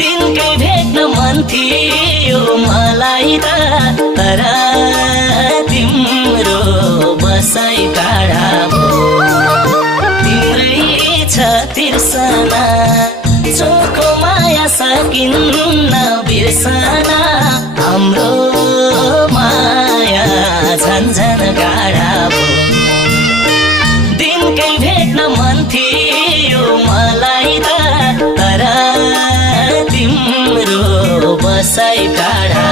दिनकै भेट्न मन थियो मलाई त तर तिम्रो बसाइ टाढा भयो तिम्रै छ तिर्सना चोखो माया सकिन्न बिर्सन हाम्रो माया झन्झन गाढा भयो दिनकै भेट्न मन थियो मलाई त तर तिम्रो बसाइ टाढा